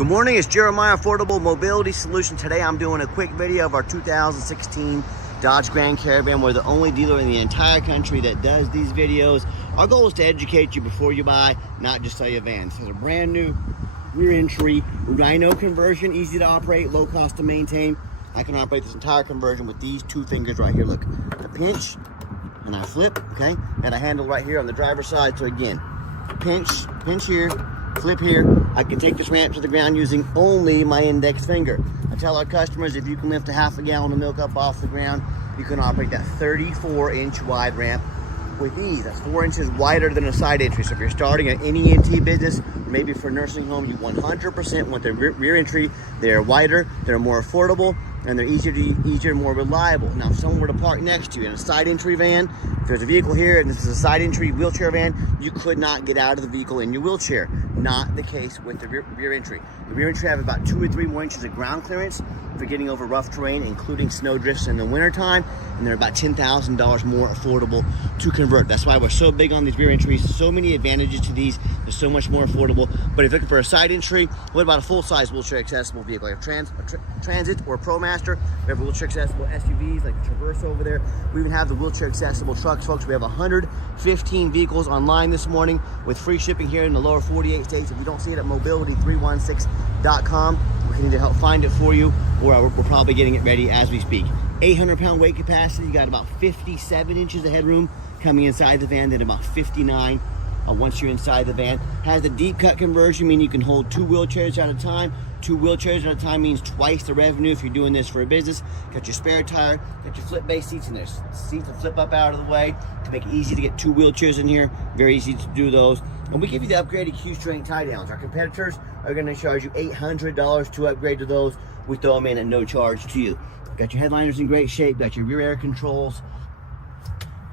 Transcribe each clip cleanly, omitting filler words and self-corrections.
Good morning, it's Jeremiah Affordable Mobility Solution. Today I'm doing a quick video of our 2016 Dodge Grand Caravan. We're the only dealer in the entire country that does these videos. Our goal is to educate you before you buy, not just sell you a van. So it's a brand new rear entry, Rhino conversion, easy to operate, low cost to maintain. I can operate this entire conversion with these two fingers right here. Look, the pinch and I flip, okay? And I handle right here on the driver's side. So again, pinch here, flip here. I can take this ramp to the ground using only my index finger. I tell our customers if you can lift a half a gallon of milk up off the ground, you can operate that 34-inch wide ramp with ease. That's 4 inches wider than a side entry. So if you're starting an NEMT business, maybe for a nursing home, you 100% want the rear entry. They're wider, they're more affordable, and they're easier and more reliable. Now, if someone were to park next to you in a side entry van, if there's a vehicle here and this is a side entry wheelchair van, you could not get out of the vehicle in your wheelchair. Not the case with the rear entry. The rear entry have about 2 or 3 more inches of ground clearance for getting over rough terrain, including snow drifts in the wintertime, and they're about $10,000 more affordable to convert. That's why we're so big on these rear entries. So many advantages to these. They're so much more affordable. But if you're looking for a side entry, what about a full-size wheelchair accessible vehicle, like a Transit or a ProMaster? We have wheelchair accessible SUVs like the Traverse over there. We even have the wheelchair accessible trucks, folks. We have 115 vehicles online this morning with free shipping here in the lower 48 states. If you don't see it at mobility316.com, we can either help find it for you, or we're probably getting it ready as we speak. 800-pound weight capacity. You got about 57 inches of headroom coming inside the van, then about 59 once you're inside the van. Has the deep cut conversion, meaning you can hold 2 wheelchairs at a time. 2 wheelchairs at a time means twice the revenue if you're doing this for a business. Got your spare tire, got your flip base seats in there. Seats will flip up out of the way to make it easy to get 2 wheelchairs in here. Very easy to do those. And we give you the upgraded Q-string tie downs. Our competitors are going to charge you $800 to upgrade to those. We throw them in at no charge to you. Got your headliners in great shape, got your rear air controls,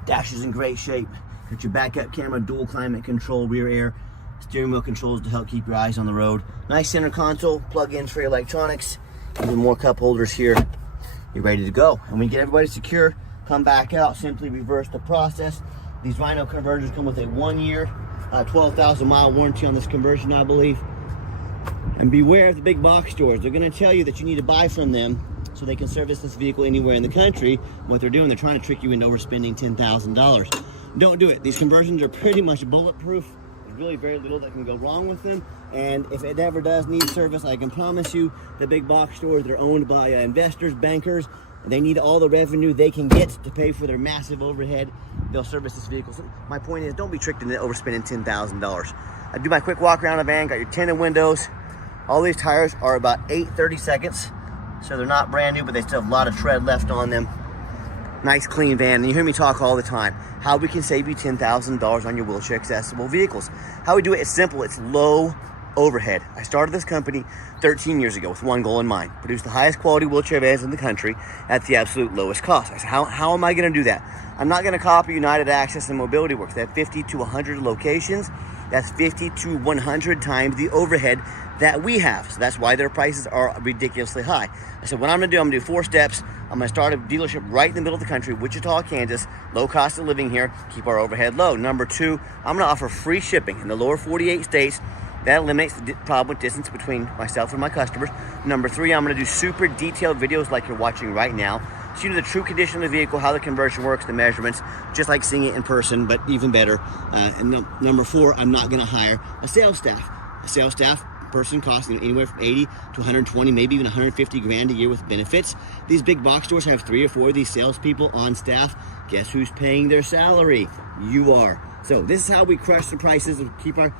dash is in great shape, got your backup camera, dual climate control, rear air, steering wheel controls to help keep your eyes on the road. Nice center console, plug-ins for your electronics, even more cup holders here. You're ready to go. And when you get everybody secure, come back out, simply reverse the process. These Rhino conversions come with a 1-year, 12,000 mile warranty on this conversion, I believe. And beware of the big box stores. They're gonna tell you that you need to buy from them so they can service this vehicle anywhere in the country. What they're doing, they're trying to trick you into overspending $10,000. Don't do it. These conversions are pretty much bulletproof. There's really very little that can go wrong with them. And if it ever does need service, I can promise you the big box stores, they're owned by investors, bankers, and they need all the revenue they can get to pay for their massive overhead. They'll service this vehicle. So my point is, don't be tricked into overspending $10,000. I do my quick walk around the van, got your tinted windows. All these tires are about 830 seconds. So they're not brand new, but they still have a lot of tread left on them. Nice clean van. And you hear me talk all the time how we can save you $10,000 on your wheelchair accessible vehicles. How we do it is simple. It's low overhead. I started this company 13 years ago with one goal in mind: produce the highest quality wheelchair vans in the country at the absolute lowest cost. I said, how am I going to do that? I'm not going to copy United Access and Mobility Works. They have 50 to 100 locations. That's 50 to 100 times the overhead that we have. So that's why their prices are ridiculously high. I said, what I'm gonna do, I'm gonna do 4 steps. I'm gonna start a dealership right in the middle of the country, Wichita, Kansas, low cost of living here, keep our overhead low. Number 2, I'm gonna offer free shipping in the lower 48 states. That eliminates the problem with distance between myself and my customers. Number 3, I'm gonna do super detailed videos like you're watching right now. So you know the true condition of the vehicle, how the conversion works, the measurements, just like seeing it in person, but even better. And number 4, I'm not gonna hire a sales staff. A sales staff person costing anywhere from 80 to 120, maybe even 150 grand a year with benefits. These big box stores have 3 or 4 of these salespeople on staff. Guess who's paying their salary? You are. So this is how we crush the prices and keep our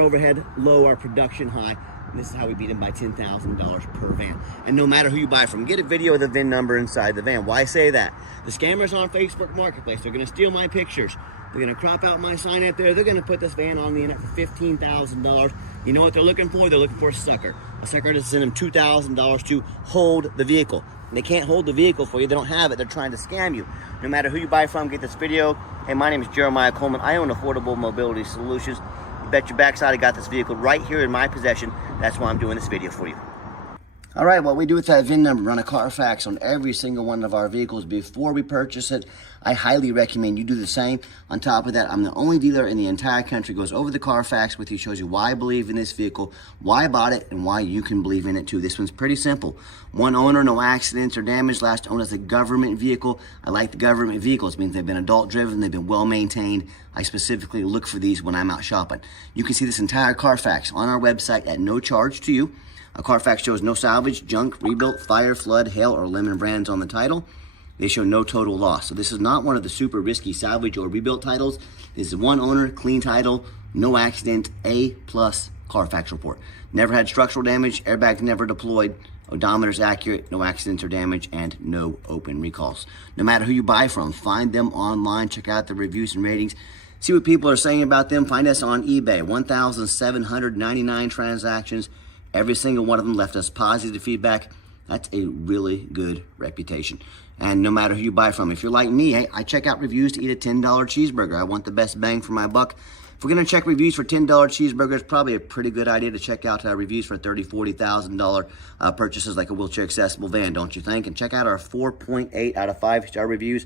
overhead low, our production high. And this is how we beat them by $10,000 per van. And no matter who you buy from, get a video of the VIN number inside the van. Why say that? The scammers on Facebook Marketplace, they're gonna steal my pictures. They're gonna crop out my sign out there. They're gonna put this van on the internet for $15,000. You know what they're looking for? They're looking for a sucker. A sucker to send them $2,000 to hold the vehicle. And they can't hold the vehicle for you. They don't have it. They're trying to scam you. No matter who you buy from, get this video. Hey, my name is Jeremiah Coleman. I own Affordable Mobility Solutions. You bet your backside I got this vehicle right here in my possession. That's why I'm doing this video for you. All right, what we do with that VIN number, run a Carfax on every single one of our vehicles before we purchase it. I highly recommend you do the same. On top of that, I'm the only dealer in the entire country goes over the Carfax with you, shows you why I believe in this vehicle, why I bought it, and why you can believe in it too. This one's pretty simple. One owner, no accidents or damage. Last owner is a government vehicle. I like the government vehicles. It means they've been adult driven, they've been well maintained. I specifically look for these when I'm out shopping. You can see this entire Carfax on our website at no charge to you. A Carfax shows no salvage, junk, rebuilt, fire, flood, hail, or lemon brands on the title. They show no total loss. So this is not one of the super risky salvage or rebuilt titles. This is one owner, clean title, no accident, A+ Carfax report. Never had structural damage, airbags never deployed, odometer's accurate, no accidents or damage, and no open recalls. No matter who you buy from, find them online, check out the reviews and ratings, see what people are saying about them. Find us on eBay, 1,799 transactions. Every single one of them left us positive feedback. That's a really good reputation. And no matter who you buy from, if you're like me, hey, I check out reviews to eat a $10 cheeseburger. I want the best bang for my buck. If we're gonna check reviews for $10 cheeseburgers, probably a pretty good idea to check out reviews for $30,000, $40,000 purchases like a wheelchair accessible van, don't you think? And check out our 4.8 out of 5-star reviews.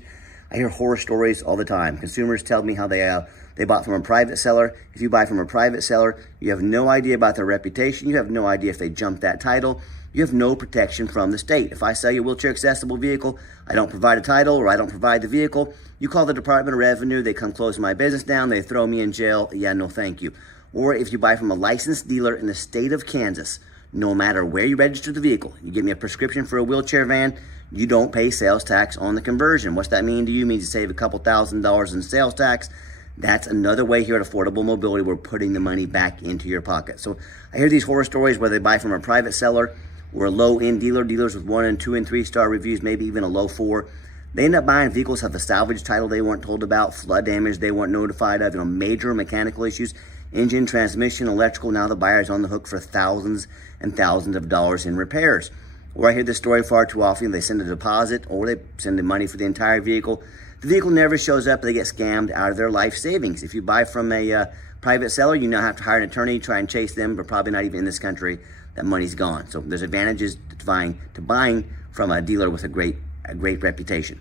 I hear horror stories all the time. Consumers tell me how they bought from a private seller. If you buy from a private seller, you have no idea about their reputation. You have no idea if they jumped that title. You have no protection from the state. If I sell you a wheelchair accessible vehicle, I don't provide a title or I don't provide the vehicle, you call the Department of Revenue, they come close my business down, they throw me in jail. Yeah, no thank you. Or if you buy from a licensed dealer in the state of Kansas, no matter where you register the vehicle, you give me a prescription for a wheelchair van, you don't pay sales tax on the conversion. What's that mean to you? It means you save a couple $1,000s in sales tax. That's another way here at Affordable Mobility, we're putting the money back into your pocket. So I hear these horror stories where they buy from a private seller or a low-end dealer, dealers with 1 and 2 and 3-star reviews, maybe even a low 4. They end up buying vehicles have a salvage title they weren't told about, flood damage they weren't notified of, major mechanical issues, engine, transmission, electrical. Now the buyer's on the hook for thousands and thousands of dollars in repairs. Or I hear this story far too often. They send a deposit or they send the money for the entire vehicle. The vehicle never shows up. They get scammed out of their life savings. If you buy from a private seller, you now have to hire an attorney, try and chase them, but probably not even in this country. That money's gone. So there's advantages to buying from a dealer with a great reputation.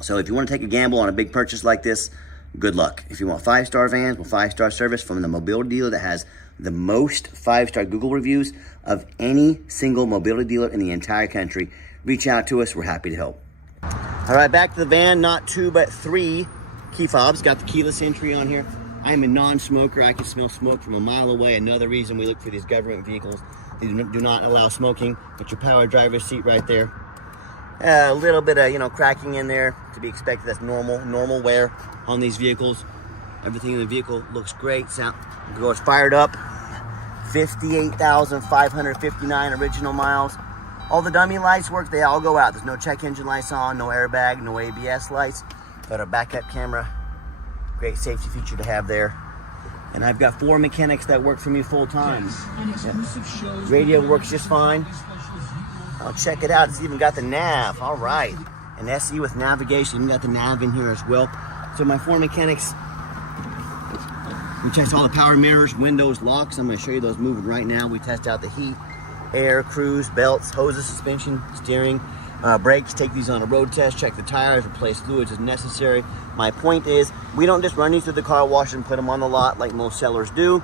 So if you want to take a gamble on a big purchase like this, good luck. If you want 5-star vans with 5-star service from the mobility dealer that has the most 5-star Google reviews of any single mobility dealer in the entire country, reach out to us. We're happy to help. All right, back to the van. Not 2, but 3 key fobs. Got the keyless entry on here. I am a non-smoker. I can smell smoke from a mile away. Another reason we look for these government vehicles. They do not allow smoking. Get your power driver's seat right there. A little bit of, cracking in there to be expected. That's normal wear on these vehicles. Everything in the vehicle looks great. Sound goes fired up. 58,559 original miles. All the dummy lights work. They all go out. There's no check engine lights on, no airbag, no ABS lights. Got our backup camera. Great safety feature to have there. And I've got 4 mechanics that work for me full time. Yeah. Radio works just fine. I'll check it out. It's even got the nav. All right. An SE with navigation. Even got the nav in here as well. So my 4 mechanics, we test all the power mirrors, windows, locks. I'm going to show you those moving right now. We test out the heat, air, cruise, belts, hoses, suspension, steering, brakes. Take these on a road test. Check the tires. Replace fluids as necessary. My point is, we don't just run these through the car wash and put them on the lot like most sellers do.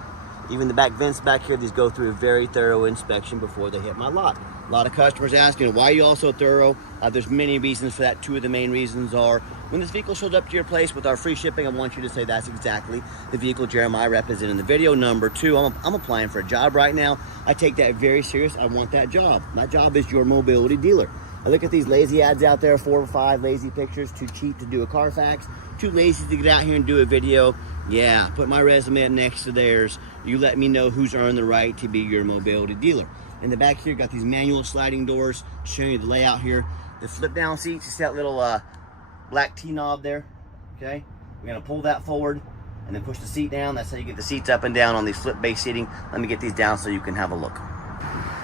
Even the back vents back here, these go through a very thorough inspection before they hit my lot. A lot of customers asking, why are you all so thorough? There's many reasons for that. 2 of the main reasons are, when this vehicle shows up to your place with our free shipping, I want you to say that's exactly the vehicle Jeremiah represented in the video. Number 2, I'm applying for a job right now. I take that very serious. I want that job. My job is your mobility dealer. I look at these lazy ads out there, 4 or 5 lazy pictures, too cheap to do a Carfax, too lazy to get out here and do a video. Yeah, put my resume next to theirs. You let me know who's earned the right to be your mobility dealer. In the back here, got these manual sliding doors, showing you the layout here. The flip down seats, you see that little black T-knob there, okay? We're gonna pull that forward and then push the seat down. That's how you get the seats up and down on these flip-based seating. Let me get these down so you can have a look.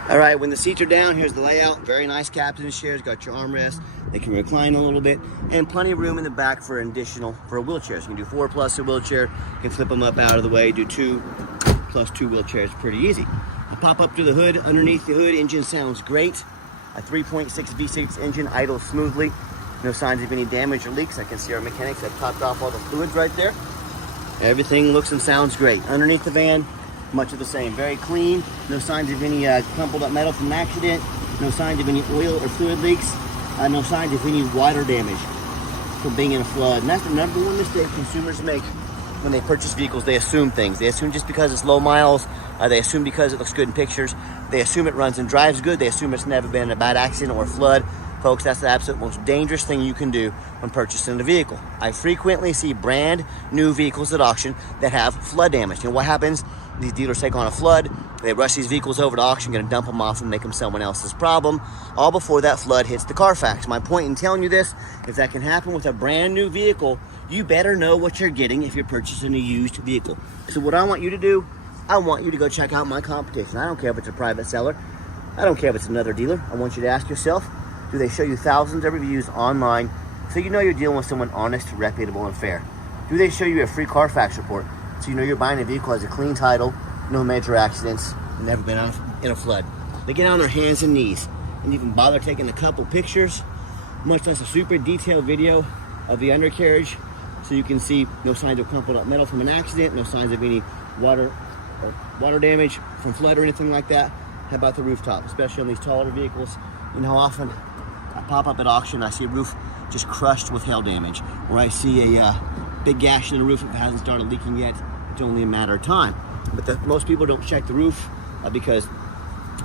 All right, when the seats are down, here's the layout. Very nice captain's chairs, got your armrest. They can recline a little bit, and plenty of room in the back for a wheelchair. So you can do 4 plus a wheelchair, you can flip them up out of the way, do 2 plus 2 wheelchairs, pretty easy. You pop up to the hood. Underneath the hood, engine sounds great. A 3.6 V6 engine idles smoothly. No signs of any damage or leaks. I can see our mechanics have topped off all the fluids right there. Everything looks and sounds great. Underneath the van, much of the same. Very clean. No signs of any crumpled up metal from an accident. No signs of any oil or fluid leaks. No signs of any water damage from being in a flood. And that's the number one mistake consumers make when they purchase vehicles. They assume things. They assume just because it's low miles, they assume because it looks good in pictures, they assume it runs and drives good, they assume it's never been in a bad accident or flood. Folks, that's the absolute most dangerous thing you can do when purchasing a vehicle. I frequently see brand new vehicles at auction that have flood damage. And what happens? These dealers take on a flood, they rush these vehicles over to auction, gonna dump them off and make them someone else's problem, all before that flood hits the Carfax. My point in telling you this is that can happen with a brand new vehicle. You better know what you're getting if you're purchasing a used vehicle. So what I want you to do, I want you to go check out my competition. I don't care if it's a private seller. I don't care if it's another dealer. I want you to ask yourself, do they show you thousands of reviews online so you know you're dealing with someone honest, reputable, and fair? Do they show you a free Carfax report so you know you're buying a vehicle that has a clean title, no major accidents, never been in a flood? They get on their hands and knees and even bother taking a couple pictures, much less a super detailed video of the undercarriage, so you can see no signs of crumpled up metal from an accident, no signs of any water damage from flood or anything like that. How about the rooftop, especially on these taller vehicles? You know how often I pop up at auction, I see a roof just crushed with hail damage, or I see a big gash in the roof that hasn't started leaking yet. It's only a matter of time. But most people don't check the roof because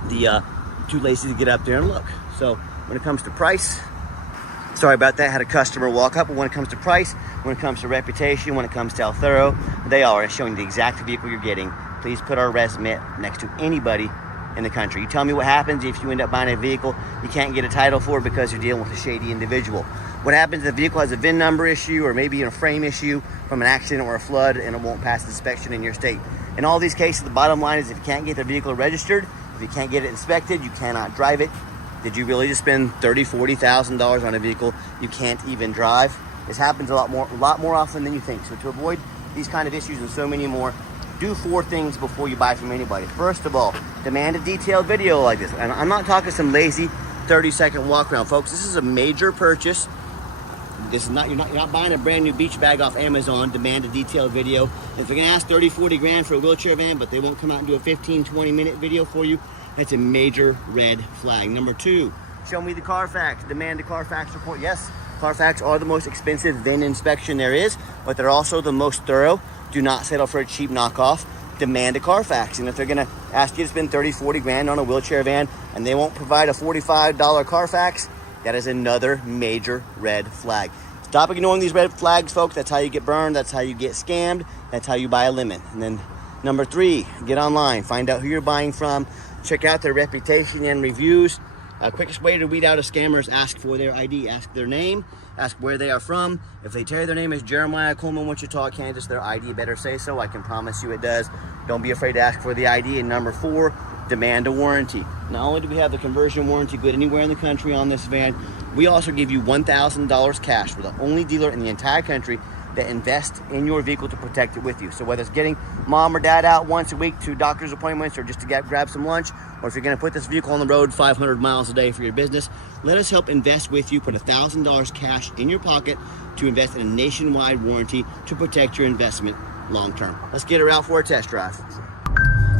the too lazy to get up there and look. So when it comes to price, sorry about that, had a customer walk up, but when it comes to price, when it comes to reputation, when it comes to how thorough they are showing the exact vehicle you're getting, please put our resume next to anybody in the country. You tell me what happens if you end up buying a vehicle you can't get a title for because you're dealing with a shady individual. What happens if the vehicle has a VIN number issue or maybe a frame issue from an accident or a flood and it won't pass inspection in your state? In all these cases, the bottom line is if you can't get the vehicle registered, if you can't get it inspected, you cannot drive it. Did you really just spend $30,000, $40,000 on a vehicle you can't even drive? This happens a lot more often than you think. So to avoid these kind of issues and so many more, do 4 things before you buy from anybody. First of all, demand a detailed video like this. And I'm not talking some lazy 30-second walk around, folks. This is a major purchase. This is not, you're not buying a brand new beach bag off Amazon. Demand a detailed video. If you're gonna ask 30, 40 grand for a wheelchair van, but they won't come out and do a 15, 20-minute video for you, that's a major red flag. Number 2, show me the Carfax. Demand a Carfax report. Yes, Carfax are the most expensive VIN inspection there is, but they're also the most thorough. Do not settle for a cheap knockoff. Demand a Carfax. And if they're gonna ask you to spend 30, 40 grand on a wheelchair van and they won't provide a $45 Carfax, that is another major red flag. Stop ignoring these red flags, folks. That's how you get burned. That's how you get scammed. That's how you buy a lemon. And then number 3, get online. Find out who you're buying from. Check out their reputation and reviews. Quickest way to weed out a scammer is ask for their ID. Ask their name. Ask where they are from. If they tell you their name is Jeremiah Coleman, Wichita, Kansas, their ID better say so. I can promise you it does. Don't be afraid to ask for the ID. And number 4, demand a warranty. Not only do we have the conversion warranty good anywhere in the country on this van, we also give you $1,000 cash. We're the only dealer in the entire country that invest in your vehicle to protect it with you. So whether it's getting mom or dad out once a week to doctor's appointments or just to grab some lunch, or if you're gonna put this vehicle on the road 500 miles a day for your business, let us help invest with you. Put $1,000 cash in your pocket to invest in a nationwide warranty to protect your investment long term. Let's get her out for a test drive.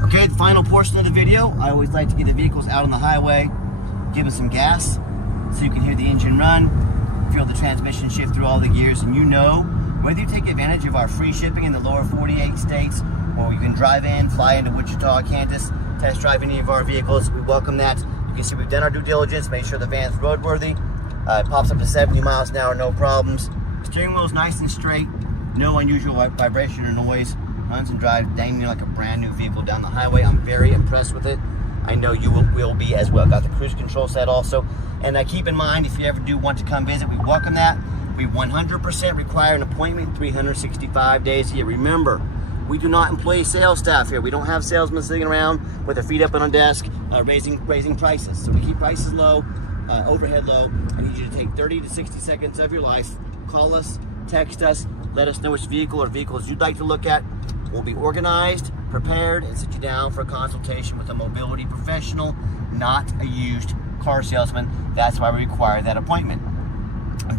Okay, the final portion of the video, I always like to get the vehicles out on the highway, give them some gas so you can hear the engine run, feel the transmission shift through all the gears, and you know, whether you take advantage of our free shipping in the lower 48 states, or you can drive in, fly into Wichita, Kansas, test drive any of our vehicles, we welcome that. You can see we've done our due diligence, make sure the van's roadworthy. It pops up to 70 miles an hour, no problems. Steering wheel's nice and straight, no unusual vibration or noise. Runs and drives dang near like a brand new vehicle down the highway. I'm very impressed with it. I know you will be as well. Got the cruise control set also. And keep in mind, if you ever do want to come visit, we welcome that. We 100% require an appointment 365 days a year. Remember, we do not employ sales staff here. We don't have salesmen sitting around with their feet up on a desk raising prices. So we keep prices low, overhead low. I need you to take 30 to 60 seconds of your life. Call us, text us, let us know which vehicle or vehicles you'd like to look at. We'll be organized, prepared, and sit you down for a consultation with a mobility professional, not a used car salesman. That's why we require that appointment.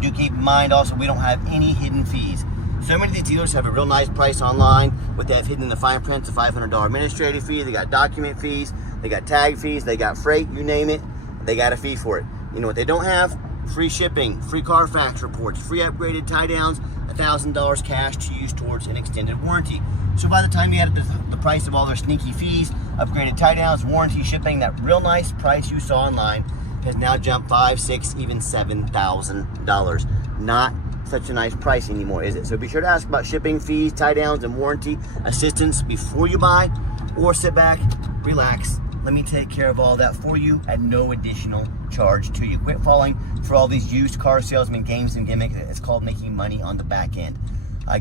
Do keep in mind also, we don't have any hidden fees. So many of these dealers have a real nice price online, but they have hidden in the fine print, the $500 administrative fee, they got document fees, they got tag fees, they got freight, you name it, they got a fee for it. You know what they don't have? Free shipping, free Carfax reports, free upgraded tie downs, $1,000 cash to use towards an extended warranty. So by the time you add the price of all their sneaky fees, upgraded tie downs, warranty, shipping, that real nice price you saw online has now jumped $5,000, $6,000, even $7,000. Not such a nice price anymore, is it? So be sure to ask about shipping, fees, tie downs, and warranty assistance before you buy, or sit back, relax. Let me take care of all that for you at no additional charge to you. Quit falling for all these used car salesman games and gimmicks. It's called making money on the back end.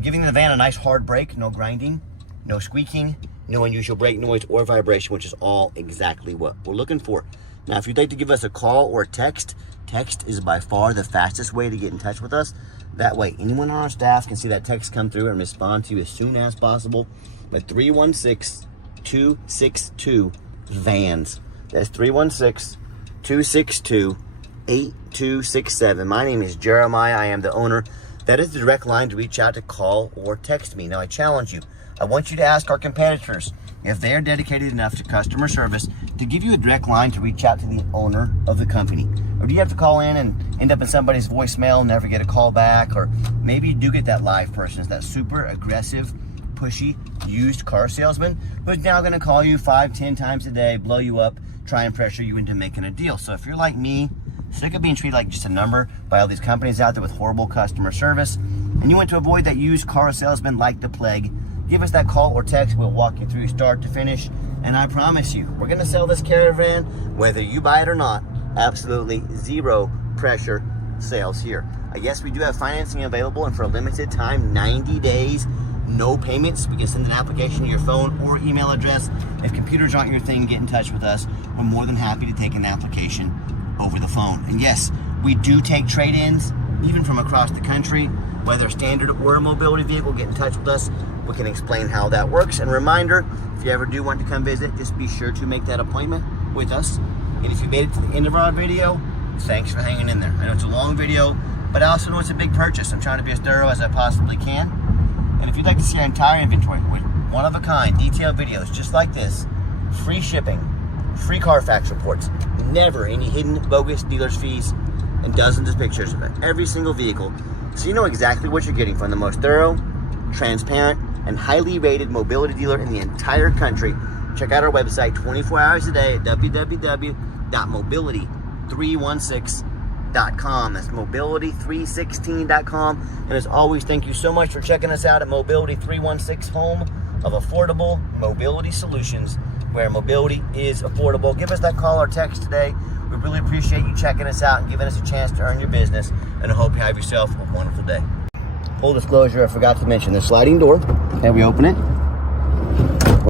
Giving the van a nice hard brake, no grinding, no squeaking, no unusual brake noise or vibration, which is all exactly what we're looking for. Now, if you'd like to give us a call or a text is by far the fastest way to get in touch with us. That way, anyone on our staff can see that text come through and respond to you as soon as possible. At 316-262-VANS. That's 316-262-8267. My name is Jeremiah. I am the owner. That is the direct line to reach out to, call, or text me. Now, I challenge you. I want you to ask our competitors if they are dedicated enough to customer service to give you a direct line to reach out to the owner of the company. Or do you have to call in and end up in somebody's voicemail, never get a call back? Or maybe you do get that live person, it's that super aggressive, pushy, used car salesman who's now gonna call you 5-10 times a day, blow you up, try and pressure you into making a deal. So if you're like me, sick of being treated like just a number by all these companies out there with horrible customer service, and you want to avoid that used car salesman like the plague, give us that call or text. We'll walk you through start to finish, and I promise you, we're gonna sell this caravan whether you buy it or not. Absolutely zero pressure sales here. Yes, we do have financing available, and for a limited time, 90 days, no payments. We can send an application to your phone or email address. If computers aren't your thing, get in touch with us. We're more than happy to take an application over the phone. And yes, we do take trade-ins, even from across the country, whether standard or a mobility vehicle. Get in touch with us. We can explain how that works. And reminder, if you ever do want to come visit, just be sure to make that appointment with us. And if you made it to the end of our video, thanks for hanging in there. I know it's a long video, but I also know it's a big purchase. I'm trying to be as thorough as I possibly can. And if you'd like to see our entire inventory with one-of-a-kind detailed videos just like this, free shipping, free Carfax reports, never any hidden bogus dealer's fees, and dozens of pictures of every single vehicle, so you know exactly what you're getting from the most thorough, transparent, and highly rated mobility dealer in the entire country. Check out our website 24 hours a day at www.mobility316.com. That's mobility316.com. And as always, thank you so much for checking us out at Mobility 316, home of affordable mobility solutions, where mobility is affordable. Give us that call or text today. We really appreciate you checking us out and giving us a chance to earn your business. And I hope you have yourself a wonderful day. Full disclosure, I forgot to mention the sliding door. Okay, we open it.